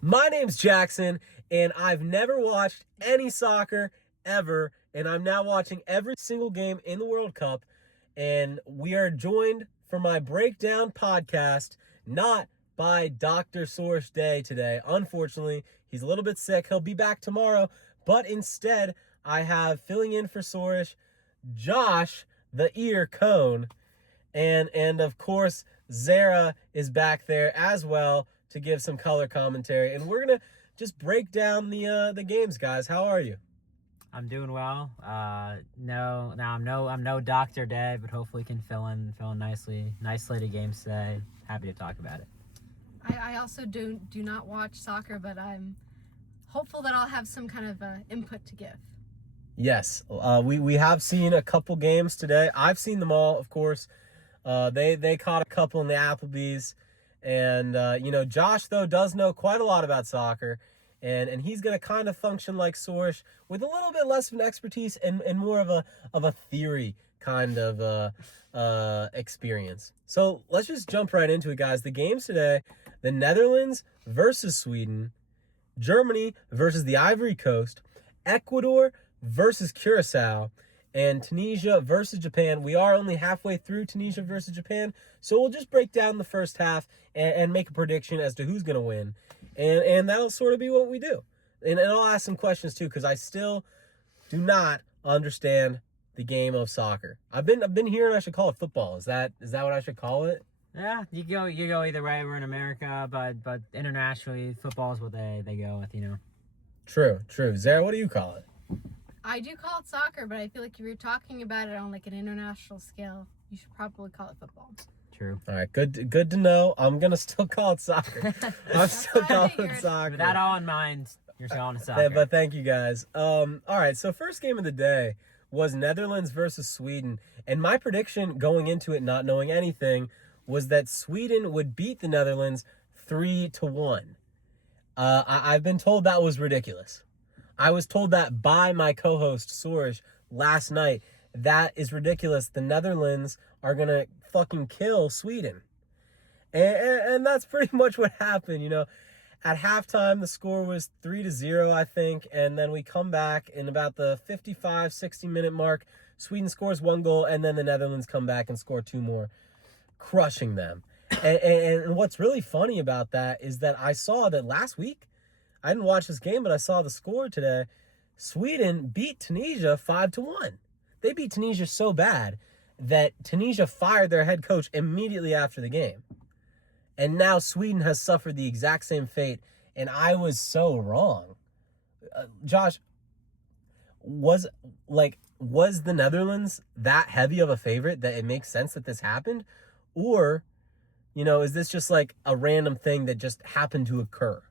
My name's Jackson, and I've never watched any soccer ever, and I'm now watching every single game in the World Cup. And we are joined for my breakdown podcast, not by Dr. Source Day today. Unfortunately, he's a little bit sick. He'll be back tomorrow, but instead, I have filling in for Sourish, Josh, the ear cone, and of course, Zaira is back there as well to give some color commentary. And we're gonna just break down the games, guys. How are you? I'm doing well. I'm no Dr. Day, but hopefully can fill in nicely. Nice slate of games today. Happy to talk about it. I also do not watch soccer, but I'm hopeful that I'll have some kind of input to give. Yes, we have seen a couple games today. I've seen them all, of course. They caught a couple in the Applebee's, and Josh though does know quite a lot about soccer, and he's gonna kind of function like Sourish with a little bit less of an expertise and more of a theory kind of experience. So let's just jump right into it, guys. The games today: the Netherlands versus Sweden, Germany versus the Ivory Coast, Ecuador versus Curacao, and Tunisia versus Japan. We are only halfway through Tunisia versus Japan, so we'll just break down the first half and make a prediction as to who's going to win, and that'll sort of be what we do. And I'll ask some questions too, because I still do not understand the game of soccer. I've been hearing I should call it football. Is that what I should call it? Yeah, you go either way. We're in America, but internationally, football is what they go with. True. Zara, what do you call it? I do call it soccer, but I feel like if you're talking about it on like an international scale, you should probably call it football. True. All right, good to know. I'm gonna still call it soccer. I'm still calling it soccer. With that all in mind, you're calling it soccer. But thank you guys. All right, so first game of the day was Netherlands versus Sweden, and my prediction going into it, not knowing anything, was that Sweden would beat the Netherlands 3-1. I've been told that was ridiculous. I was told that by my co-host Sourish last night. That is ridiculous. The Netherlands are gonna fucking kill Sweden, and that's pretty much what happened. At halftime the score was 3-0, I think, and then we come back in about the 55-60 minute mark. Sweden scores one goal, and then the Netherlands come back and score two more, crushing them. And what's really funny about that is that I saw that last week. I didn't watch this game, but I saw the score today. Sweden beat Tunisia 5-1. They beat Tunisia so bad that Tunisia fired their head coach immediately after the game. And now Sweden has suffered the exact same fate, and I was so wrong. Josh, was the Netherlands that heavy of a favorite that it makes sense that this happened? Or, is this just like a random thing that just happened to occur?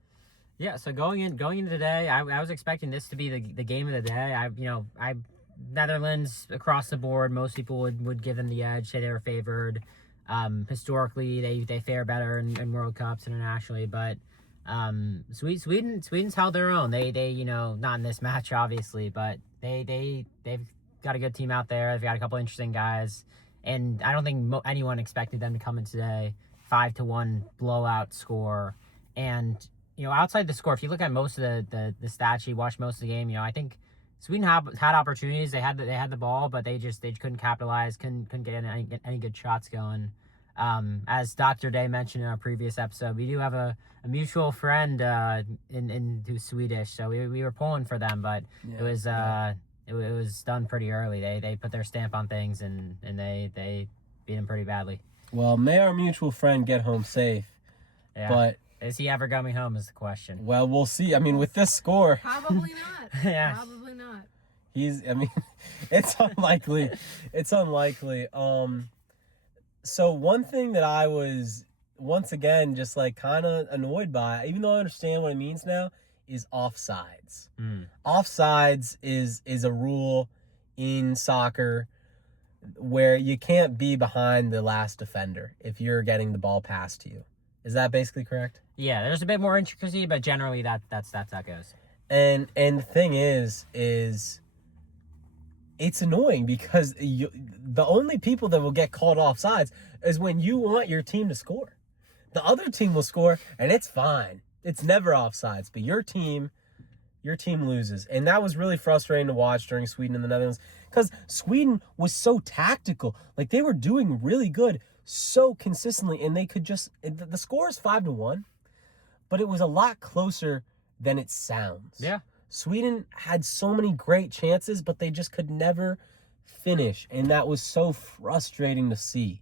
Yeah, so going into today, I was expecting this to be the game of the day. Netherlands across the board, most people would give them the edge, say they were favored. Historically, they fare better in World Cups internationally, but Sweden's held their own. They not in this match obviously, but they've got a good team out there. They've got a couple interesting guys, and I don't think anyone expected them to come in today 5-1 blowout score. And outside the score, if you look at most of the stats, you watch most of the game, I think Sweden had opportunities. They had the ball, but they couldn't capitalize, couldn't get any good shots going. As Dr. Day mentioned in our previous episode, we do have a mutual friend in who's Swedish, so we were pulling for them, but it was done pretty early. They put their stamp on things and they beat them pretty badly. Well, may our mutual friend get home safe. Yeah. But is he ever coming home is the question. Well, we'll see. I mean, with this score, Probably not. Yeah. Probably not. It's unlikely. It's unlikely. So one thing that I was once again just like kind of annoyed by, even though I understand what it means now, is offsides. Offsides is a rule in soccer where you can't be behind the last defender if you're getting the ball passed to you. Is that basically correct? Yeah, there's a bit more intricacy, but generally that's how it goes. And the thing is it's annoying because the only people that will get called offsides is when you want your team to score. The other team will score, and it's fine. it's never offsides, but your team loses. And that was really frustrating to watch during Sweden and the Netherlands because Sweden was so tactical. Like, they were doing really good so consistently, and they could just, the score is 5-1, but it was a lot closer than it sounds. Yeah. Sweden had so many great chances, but they just could never finish, and that was so frustrating to see.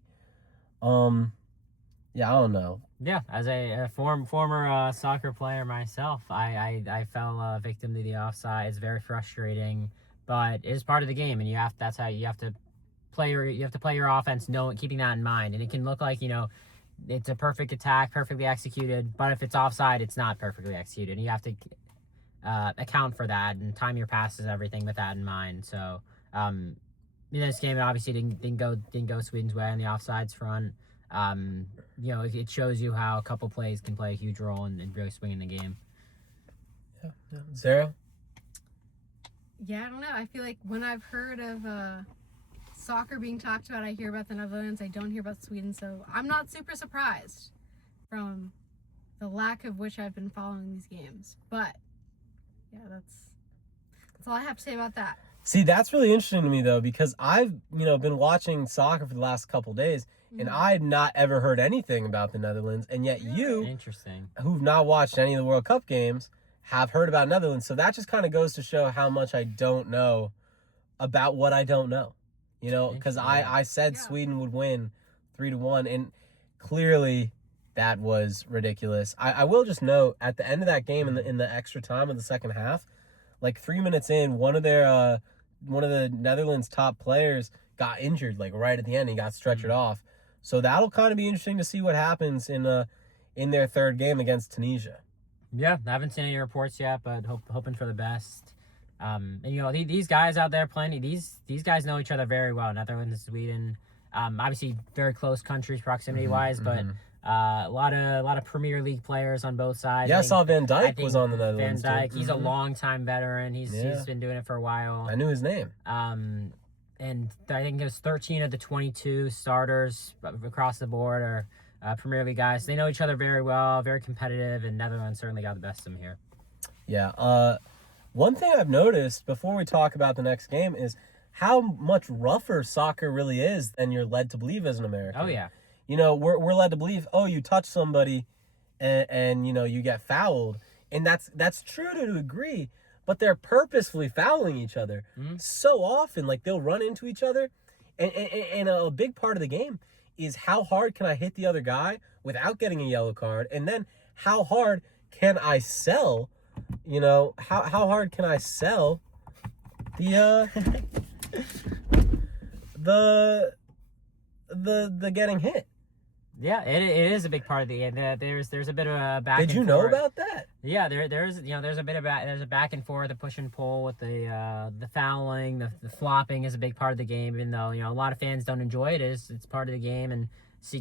Yeah, I don't know. Yeah, as a former soccer player myself, I fell victim to the offside. It's very frustrating, but it is part of the game, and that's how you have to play your offense, keeping that in mind. And it can look like, it's a perfect attack, perfectly executed, but if it's offside, it's not perfectly executed. And you have to account for that and time your passes and everything with that in mind. So in this game, it obviously didn't go Sweden's way on the offsides front. It shows you how a couple plays can play a huge role in really swinging the game. Yeah. Zaira? Yeah, I don't know. I feel like when I've heard of soccer being talked about, I hear about the Netherlands. I don't hear about Sweden, so I'm not super surprised from the lack of which I've been following these games. But yeah, that's all I have to say about that. See, that's really interesting to me, though, because I've, been watching soccer for the last couple days, and I had not ever heard anything about the Netherlands, and yet you, Interesting, who've not watched any of the World Cup games, have heard about Netherlands. So that just kind of goes to show how much I don't know about what I don't know. Because I said Sweden would win 3-1, and clearly that was ridiculous. I will just note, at the end of that game, in the extra time of the second half, like 3 minutes in, one of the Netherlands' top players got injured, like right at the end. He got stretchered off. So that'll kind of be interesting to see what happens in their third game against Tunisia. Yeah, I haven't seen any reports yet, but hoping for the best. And these guys out there playing, these guys know each other very well. Netherlands, Sweden, obviously very close countries proximity wise, but a lot of Premier League players on both sides. Yeah, I saw Van Dijk was on the Netherlands. Van Dijk, he's a long-time veteran. He's been doing it for a while. I knew his name. And I think it was 13 of the 22 starters across the board are Premier League guys. They know each other very well, very competitive, and Netherlands certainly got the best of them here. Yeah. One thing I've noticed before we talk about the next game is how much rougher soccer really is than you're led to believe as an American. Oh, yeah. We're led to believe, you touch somebody and you get fouled. And that's true to a degree, but they're purposefully fouling each other so often. Like, they'll run into each other. And a big part of the game is how hard can I hit the other guy without getting a yellow card? And then how hard can I sell, how hard can I sell the getting hit? Yeah, it is a big part of the game. There's a bit of a back. Did you know about that? Yeah, there's a bit of there's a back and forth, the push and pull with the fouling, the flopping is a big part of the game. Even though a lot of fans don't enjoy it, it's part of the game. And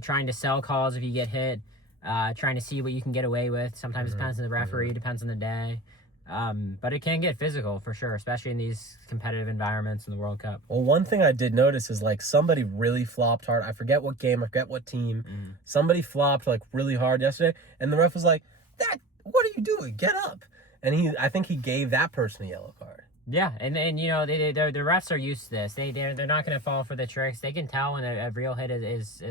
trying to sell calls if you get hit, trying to see what you can get away with. Sometimes it depends on the referee, depends on the day. But it can get physical for sure, especially in these competitive environments in the World Cup. Well, one thing I did notice is, like, somebody really flopped hard. I forget what game, I forget what team. Somebody flopped, like, really hard yesterday, and the ref was like, what are you doing? Get up. And I think he gave that person a yellow card. Yeah, and the refs are used to this. They're not going to fall for the tricks. They can tell when a real hit is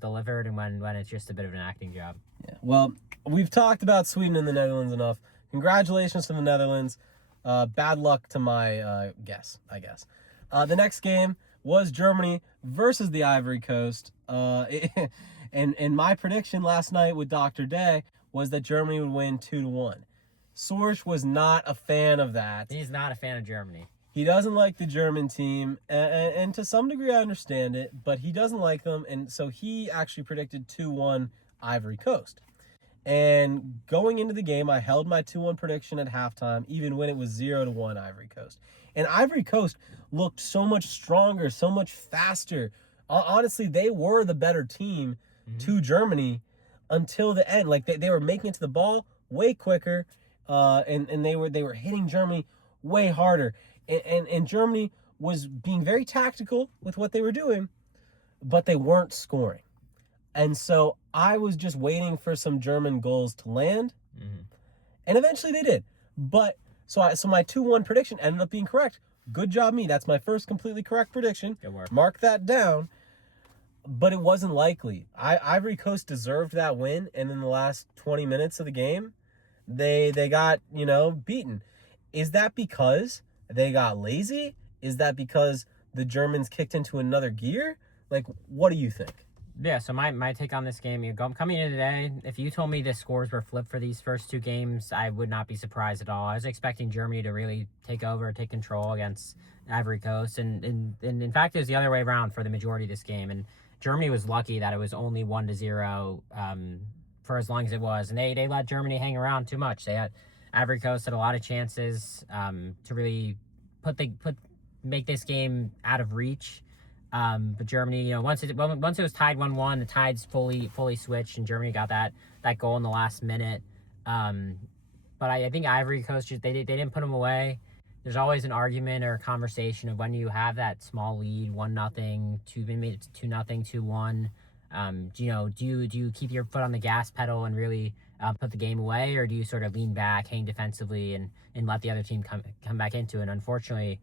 delivered and when it's just a bit of an acting job. Yeah. Well, we've talked about Sweden and the Netherlands enough. Congratulations to the Netherlands. Bad luck to my guess, I guess. The next game was Germany versus the Ivory Coast. And my prediction last night with Dr. Day was that Germany would win 2-1. Sorsh was not a fan of that. He's not a fan of Germany. He doesn't like the German team, and to some degree I understand it, but he doesn't like them, and so he actually predicted 2-1 Ivory Coast. And going into the game, I held my 2-1 prediction at halftime, even when it was 0-1 Ivory Coast. And Ivory Coast looked so much stronger, so much faster. Honestly, they were the better team to Germany until the end. Like, they were making it to the ball way quicker, and they were hitting Germany way harder. And Germany was being very tactical with what they were doing, but they weren't scoring. And so I was just waiting for some German goals to land, And eventually they did. But so my 2-1 prediction ended up being correct. Good job, me. That's my first completely correct prediction. Good work. Mark that down. But it wasn't likely. Ivory Coast deserved that win, and in the last 20 minutes of the game, they got, beaten. Is that because they got lazy? Is that because the Germans kicked into another gear? Like, what do you think? Yeah, so my take on this game, coming in today, if you told me the scores were flipped for these first 2 games, I would not be surprised at all. I was expecting Germany to really take over, take control against Ivory Coast, and in fact, it was the other way around for the majority of this game, and Germany was lucky that it was only 1-0 for as long as it was, and they let Germany hang around too much. They had Ivory Coast had a lot of chances to really make this game out of reach. But Germany, once it was tied 1-1, the tides fully switched, and Germany got that goal in the last minute. But I think Ivory Coast they didn't put them away. There's always an argument or a conversation of when you have that small lead, 1-0, 2-0, 2-1. Do you keep your foot on the gas pedal and really put the game away, or do you sort of lean back, hang defensively, and let the other team come back into it? And unfortunately,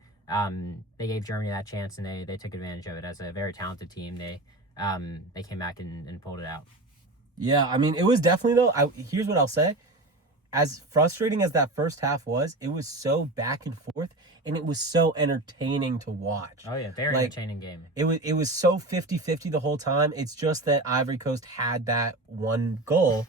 they gave Germany that chance, and they took advantage of it. As a very talented team, they came back and pulled it out. Yeah, I mean, it was definitely, though, here's what I'll say. As frustrating as that first half was, it was so back and forth, and it was so entertaining to watch. Oh, yeah, very entertaining game. It was so 50-50 the whole time. It's just that Ivory Coast had that one goal,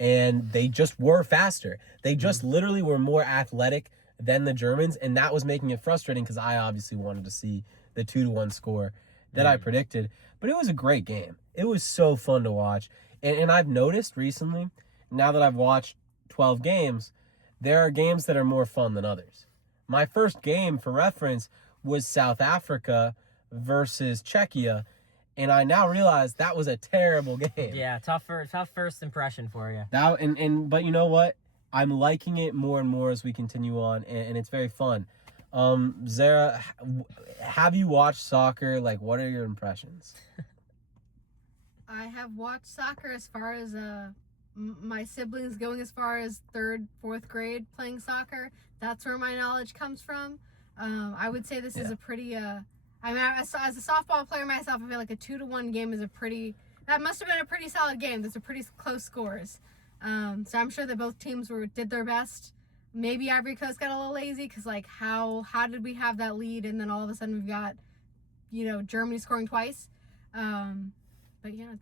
and they just were faster. They just literally were more athletic than the Germans, and that was making it frustrating because I obviously wanted to see the 2-1 score that I predicted. But it was a great game. It was so fun to watch. And I've noticed recently, now that I've watched 12 games, there are games that are more fun than others. My first game, for reference, was South Africa versus Czechia, and I now realize that was a terrible game. Yeah, tough first impression for you. But you know what? I'm liking it more and more as we continue on, and it's very fun. Zaira, have you watched soccer? Like, what are your impressions? I have watched soccer as far as my siblings going as far as 3rd, 4th grade playing soccer. That's where my knowledge comes from. I would say this is a pretty. As a softball player myself, I feel like a 2-1 game is that must have been a pretty solid game. Those are pretty close scores. So I'm sure that both teams did their best. Maybe Ivory Coast got a little lazy because, like, how did we have that lead and then all of a sudden we've got, Germany scoring twice. But yeah,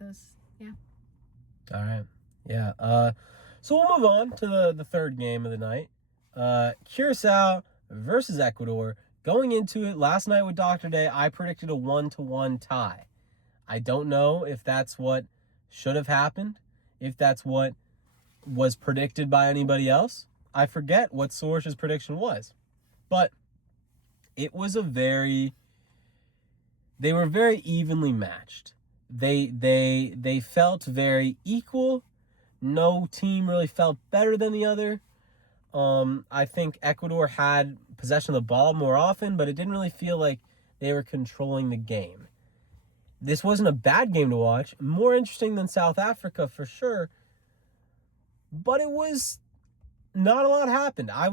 All right. Yeah. So we'll move on to the 3rd game of the night. Curacao versus Ecuador. Going into it last night with Dr. Day, I predicted a 1-1 tie. I don't know if that's what should have happened, if that's what was predicted by anybody else. I forget what Sorsh's prediction was. But it was they were very evenly matched. They felt very equal. No team really felt better than the other. I think Ecuador had possession of the ball more often, but it didn't really feel like they were controlling the game. This wasn't a bad game to watch. More interesting than South Africa for sure. But it was not a lot happened. I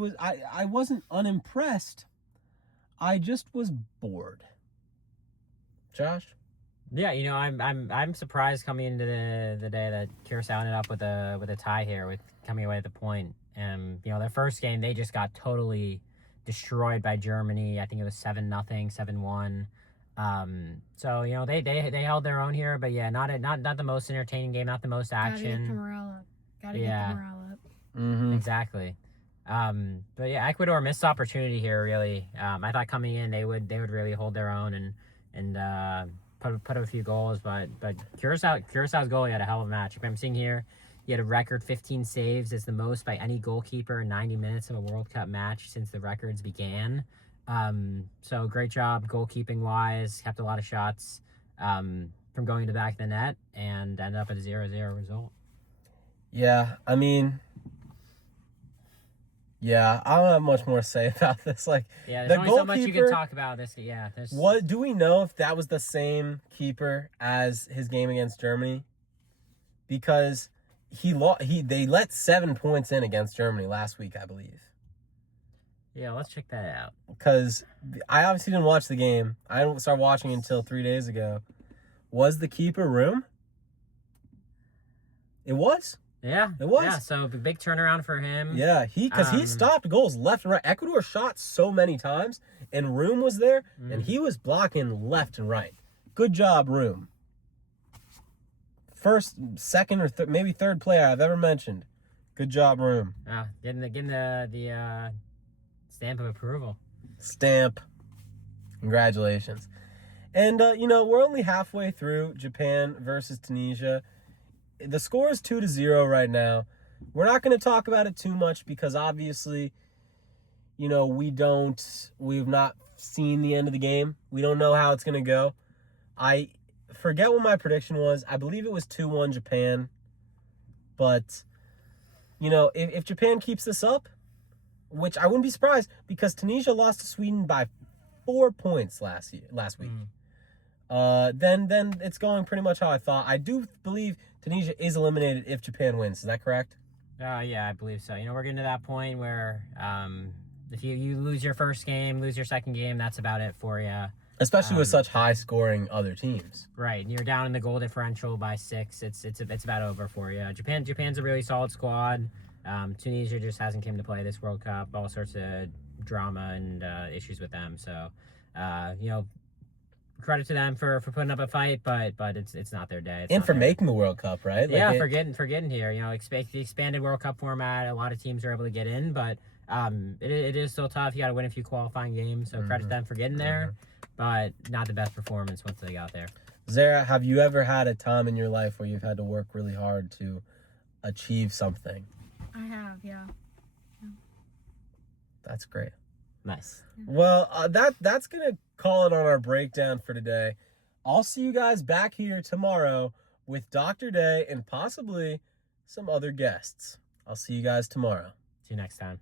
wasn't unimpressed. I just was bored. Josh? Yeah, I'm surprised coming into the day that Curacao ended up with a tie here, with coming away at the point. Their first game they just got totally destroyed by Germany. I think it was 7-0, 7-1. So they held their own here, but yeah, not the most entertaining game, not the most action. Gotta get the morale up. Mm-hmm. Exactly. But yeah, Ecuador missed opportunity here. Really, I thought coming in they would really hold their own and put up a few goals, but Curaçao's goalie had a hell of a match. If I'm seeing here, he had a record 15 saves, as the most by any goalkeeper in 90 minutes of a World Cup match since the records began. So great job goalkeeping wise. Kept a lot of shots from going to the back of the net and ended up at a 0-0 result. Yeah, I mean, I don't have much more to say about this. Like, yeah, the there's only so much you goalkeeper- can talk about this. Yeah, What do we know if that was the same keeper as his game against Germany? Because they let 7 points in against Germany last week, I believe. Yeah, let's check that out. Because I obviously didn't watch the game. I didn't start watching until 3 days ago. Was the keeper Room? It was. Yeah, It was. Yeah, so big turnaround for him. Yeah, he stopped goals left and right. Ecuador shot so many times, and Room was there, and he was blocking left and right. Good job, Room. First, second, or maybe third player I've ever mentioned. Good job, Room. Getting the stamp of approval. Stamp. Congratulations. And, we're only halfway through Japan versus Tunisia. The score is 2-0 right now. We're not going to talk about it too much because obviously, we've not seen the end of the game. We don't know how it's going to go. I forget what my prediction was. I believe it was 2-1 Japan. But, if Japan keeps this up, which I wouldn't be surprised because Tunisia lost to Sweden by 4 points last week. Then it's going pretty much how I thought. I do believe Tunisia is eliminated if Japan wins. Is that correct? Yeah, I believe so. We're getting to that point where if you lose your first game, lose your second game, that's about it for you. Especially with such high-scoring other teams. Right, and you're down in the goal differential by 6. It's about over for you. Japan's a really solid squad. Tunisia just hasn't come to play this World Cup. All sorts of drama and issues with them. So, credit to them for putting up a fight, but it's not their day. And for making the World Cup, right? For getting here. The expanded World Cup format, a lot of teams are able to get in, but it is still tough. You got to win a few qualifying games, so credit them for getting there, but not the best performance once they got there. Zaira, have you ever had a time in your life where you've had to work really hard to achieve something? I have, yeah. That's great. Nice. Well, that's going to call it on our breakdown for today. I'll see you guys back here tomorrow with Dr. Day and possibly some other guests. I'll see you guys tomorrow. See you next time.